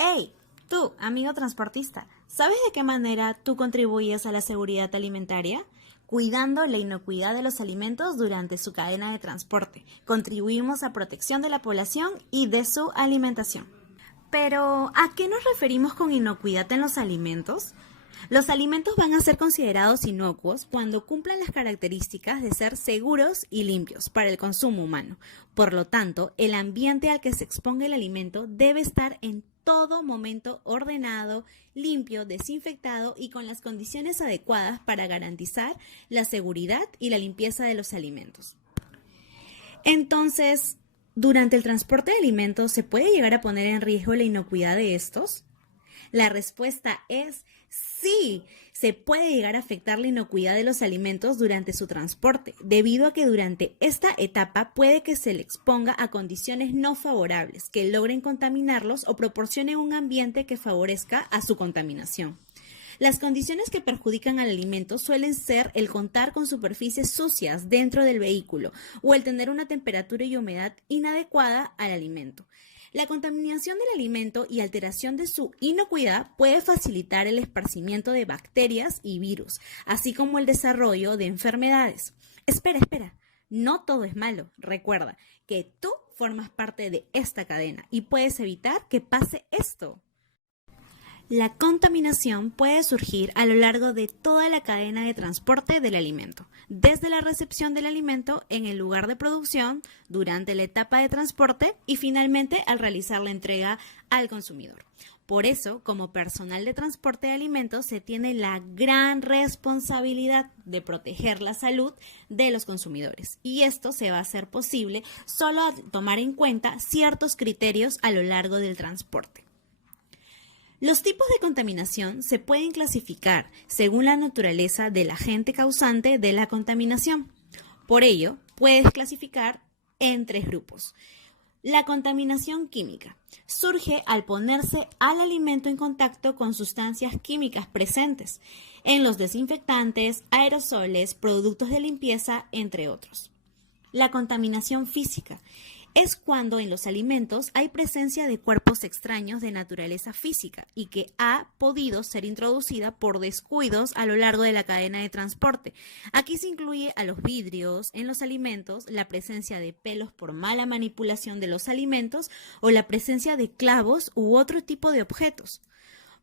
Hey, tú, amigo transportista, ¿sabes de qué manera tú contribuyes a la seguridad alimentaria? Cuidando la inocuidad de los alimentos durante su cadena de transporte. Contribuimos a protección de la población y de su alimentación. Pero, ¿a qué nos referimos con inocuidad en los alimentos? Los alimentos van a ser considerados inocuos cuando cumplan las características de ser seguros y limpios para el consumo humano. Por lo tanto, el ambiente al que se exponga el alimento debe estar en todo momento ordenado, limpio, desinfectado y con las condiciones adecuadas para garantizar la seguridad y la limpieza de los alimentos. Entonces, ¿durante el transporte de alimentos se puede llegar a poner en riesgo la inocuidad de estos? La respuesta es sí, se puede llegar a afectar la inocuidad de los alimentos durante su transporte, debido a que durante esta etapa puede que se le exponga a condiciones no favorables que logren contaminarlos o proporcionen un ambiente que favorezca a su contaminación. Las condiciones que perjudican al alimento suelen ser el contar con superficies sucias dentro del vehículo o el tener una temperatura y humedad inadecuada al alimento. La contaminación del alimento y alteración de su inocuidad puede facilitar el esparcimiento de bacterias y virus, así como el desarrollo de enfermedades. Espera, no todo es malo. Recuerda que tú formas parte de esta cadena y puedes evitar que pase esto. La contaminación puede surgir a lo largo de toda la cadena de transporte del alimento, desde la recepción del alimento en el lugar de producción, durante la etapa de transporte y finalmente al realizar la entrega al consumidor. Por eso, como personal de transporte de alimentos, se tiene la gran responsabilidad de proteger la salud de los consumidores. Y esto se va a hacer posible solo al tomar en cuenta ciertos criterios a lo largo del transporte. Los tipos de contaminación se pueden clasificar según la naturaleza del agente causante de la contaminación. Por ello, puedes clasificar en tres grupos. La contaminación química surge al ponerse al alimento en contacto con sustancias químicas presentes en los desinfectantes, aerosoles, productos de limpieza, entre otros. La contaminación física es cuando en los alimentos hay presencia de cuerpos extraños de naturaleza física y que ha podido ser introducida por descuidos a lo largo de la cadena de transporte. Aquí se incluye a los vidrios en los alimentos, la presencia de pelos por mala manipulación de los alimentos o la presencia de clavos u otro tipo de objetos.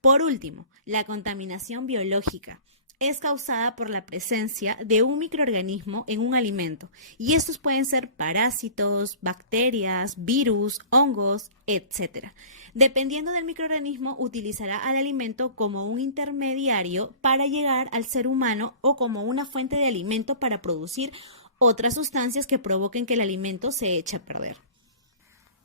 Por último, la contaminación biológica es causada por la presencia de un microorganismo en un alimento y estos pueden ser parásitos, bacterias, virus, hongos, etc. Dependiendo del microorganismo, utilizará al alimento como un intermediario para llegar al ser humano o como una fuente de alimento para producir otras sustancias que provoquen que el alimento se eche a perder.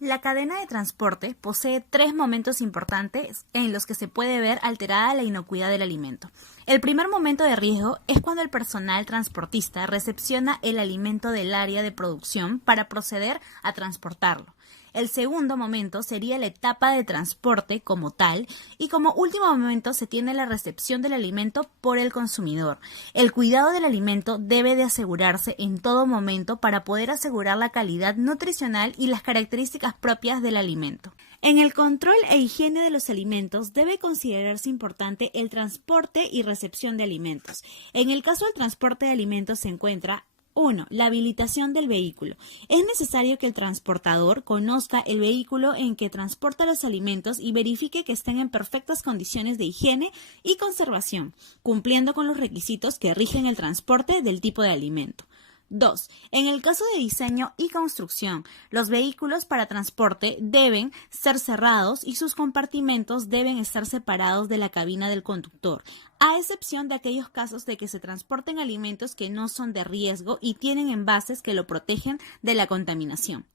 La cadena de transporte posee tres momentos importantes en los que se puede ver alterada la inocuidad del alimento. El primer momento de riesgo es cuando el personal transportista recepciona el alimento del área de producción para proceder a transportarlo. El segundo momento sería la etapa de transporte como tal y como último momento se tiene la recepción del alimento por el consumidor. El cuidado del alimento debe de asegurarse en todo momento para poder asegurar la calidad nutricional y las características propias del alimento. En el control e higiene de los alimentos debe considerarse importante el transporte y recepción de alimentos. En el caso del transporte de alimentos se encuentra 1. La habilitación del vehículo. Es necesario que el transportador conozca el vehículo en que transporta los alimentos y verifique que estén en perfectas condiciones de higiene y conservación, cumpliendo con los requisitos que rigen el transporte del tipo de alimento. 2. En el caso de diseño y construcción, los vehículos para transporte deben ser cerrados y sus compartimentos deben estar separados de la cabina del conductor, a excepción de aquellos casos de que se transporten alimentos que no son de riesgo y tienen envases que lo protegen de la contaminación.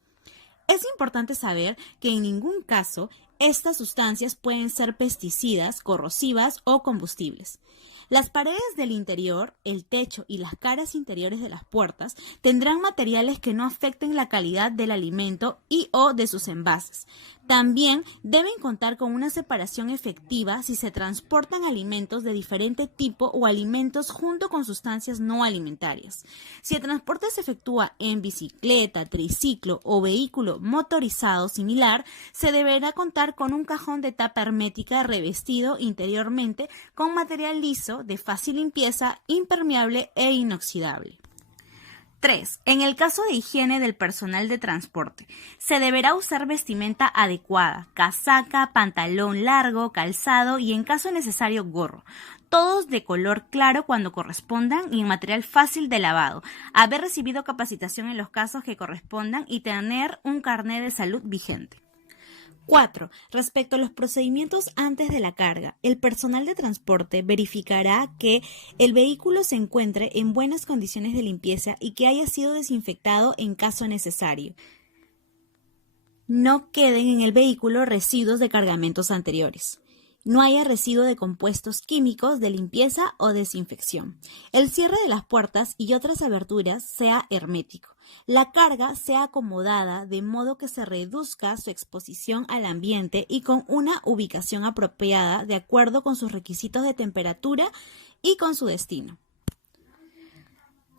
Es importante saber que en ningún caso estas sustancias pueden ser pesticidas, corrosivas o combustibles. Las paredes del interior, el techo y las caras interiores de las puertas tendrán materiales que no afecten la calidad del alimento y o de sus envases. También deben contar con una separación efectiva si se transportan alimentos de diferente tipo o alimentos junto con sustancias no alimentarias. Si el transporte se efectúa en bicicleta, triciclo o vehículo motorizado similar, se deberá contar con un cajón de tapa hermética revestido interiormente con material liso de fácil limpieza, impermeable e inoxidable. 3. En el caso de higiene del personal de transporte, se deberá usar vestimenta adecuada, casaca, pantalón largo, calzado y en caso necesario gorro, todos de color claro cuando correspondan y en material fácil de lavado, haber recibido capacitación en los casos que correspondan y tener un carnet de salud vigente. 4. Respecto a los procedimientos antes de la carga, el personal de transporte verificará que el vehículo se encuentre en buenas condiciones de limpieza y que haya sido desinfectado en caso necesario. No queden en el vehículo residuos de cargamentos anteriores. No haya residuo de compuestos químicos de limpieza o desinfección. El cierre de las puertas y otras aberturas sea hermético. La carga sea acomodada de modo que se reduzca su exposición al ambiente y con una ubicación apropiada de acuerdo con sus requisitos de temperatura y con su destino.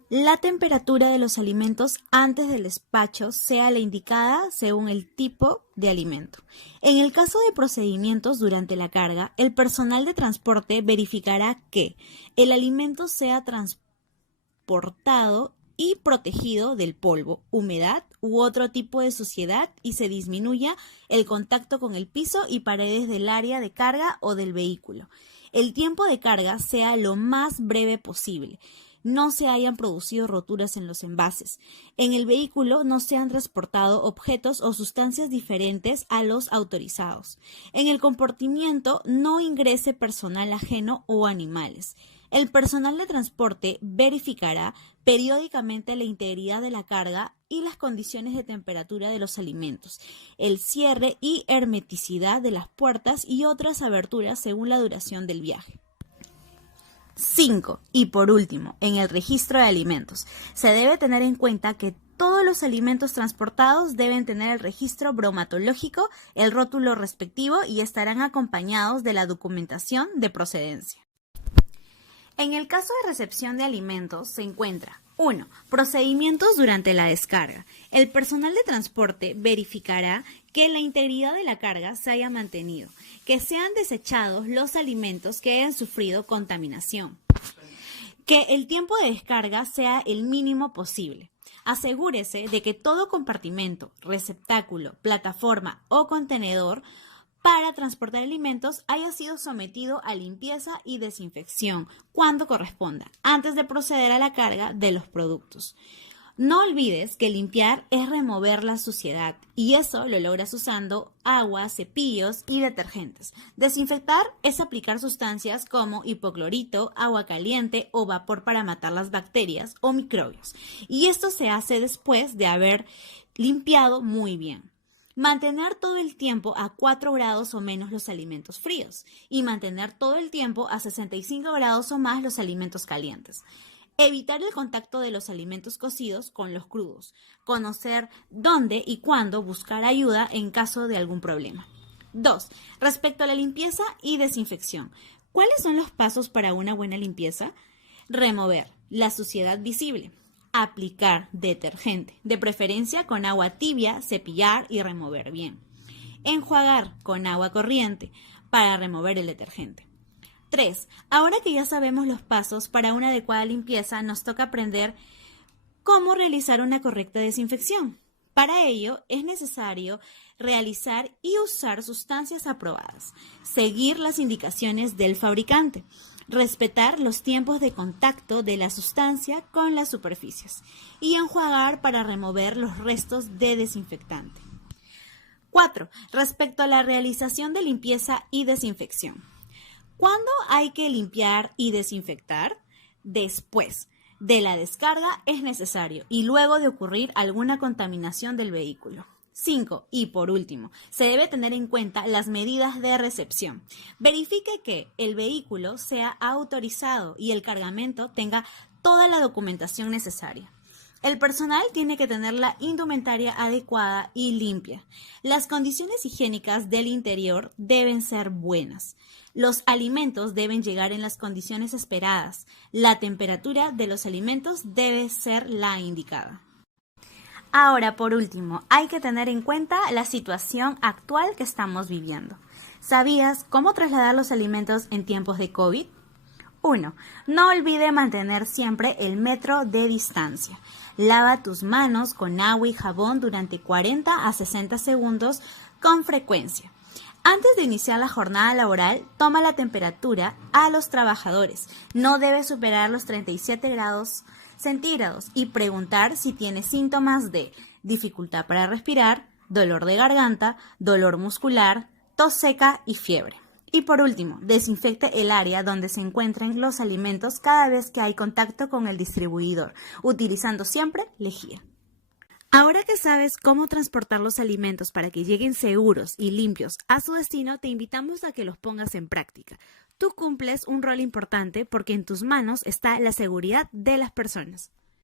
La temperatura de los alimentos antes del despacho sea la indicada según el tipo de alimento. En el caso de procedimientos durante la carga, el personal de transporte verificará que el alimento sea transportado y protegido del polvo, humedad u otro tipo de suciedad y se disminuya el contacto con el piso y paredes del área de carga o del vehículo. El tiempo de carga sea lo más breve posible. No se hayan producido roturas en los envases. En el vehículo no se han transportado objetos o sustancias diferentes a los autorizados. En el compartimiento no ingrese personal ajeno o animales. El personal de transporte verificará periódicamente la integridad de la carga y las condiciones de temperatura de los alimentos, el cierre y hermeticidad de las puertas y otras aberturas según la duración del viaje. 5. Y por último, en el registro de alimentos, se debe tener en cuenta que todos los alimentos transportados deben tener el registro bromatológico, el rótulo respectivo y estarán acompañados de la documentación de procedencia. En el caso de recepción de alimentos se encuentra 1. Procedimientos durante la descarga. El personal de transporte verificará que la integridad de la carga se haya mantenido, que sean desechados los alimentos que hayan sufrido contaminación, que el tiempo de descarga sea el mínimo posible. Asegúrese de que todo compartimento, receptáculo, plataforma o contenedor para transportar alimentos haya sido sometido a limpieza y desinfección cuando corresponda, antes de proceder a la carga de los productos. No olvides que limpiar es remover la suciedad y eso lo logras usando agua, cepillos y detergentes. Desinfectar es aplicar sustancias como hipoclorito, agua caliente o vapor para matar las bacterias o microbios. Y esto se hace después de haber limpiado muy bien. Mantener todo el tiempo a 4 grados o menos los alimentos fríos y mantener todo el tiempo a 65 grados o más los alimentos calientes. Evitar el contacto de los alimentos cocidos con los crudos. Conocer dónde y cuándo buscar ayuda en caso de algún problema. 2. Respecto a la limpieza y desinfección. ¿Cuáles son los pasos para una buena limpieza? Remover la suciedad visible. Aplicar detergente, de preferencia con agua tibia, cepillar y remover bien. Enjuagar con agua corriente para remover el detergente. 3. Ahora que ya sabemos los pasos para una adecuada limpieza, nos toca aprender cómo realizar una correcta desinfección. Para ello, es necesario realizar y usar sustancias aprobadas, seguir las indicaciones del fabricante, respetar los tiempos de contacto de la sustancia con las superficies y enjuagar para remover los restos de desinfectante. 4. Respecto a la realización de limpieza y desinfección. ¿Cuándo hay que limpiar y desinfectar? Después de la descarga es necesario y luego de ocurrir alguna contaminación del vehículo. 5. Y por último, se debe tener en cuenta las medidas de recepción. Verifique que el vehículo sea autorizado y el cargamento tenga toda la documentación necesaria. El personal tiene que tener la indumentaria adecuada y limpia. Las condiciones higiénicas del interior deben ser buenas. Los alimentos deben llegar en las condiciones esperadas. La temperatura de los alimentos debe ser la indicada. Ahora, por último, hay que tener en cuenta la situación actual que estamos viviendo. ¿Sabías cómo trasladar los alimentos en tiempos de COVID? 1. No olvide mantener siempre el metro de distancia. Lava tus manos con agua y jabón durante 40 a 60 segundos con frecuencia. Antes de iniciar la jornada laboral, toma la temperatura a los trabajadores. No debe superar los 37 grados centígrados y preguntar si tiene síntomas de dificultad para respirar, dolor de garganta, dolor muscular, tos seca y fiebre. Y por último, desinfecte el área donde se encuentren los alimentos cada vez que hay contacto con el distribuidor, utilizando siempre lejía. Ahora que sabes cómo transportar los alimentos para que lleguen seguros y limpios a su destino, te invitamos a que los pongas en práctica. Tú cumples un rol importante porque en tus manos está la seguridad de las personas.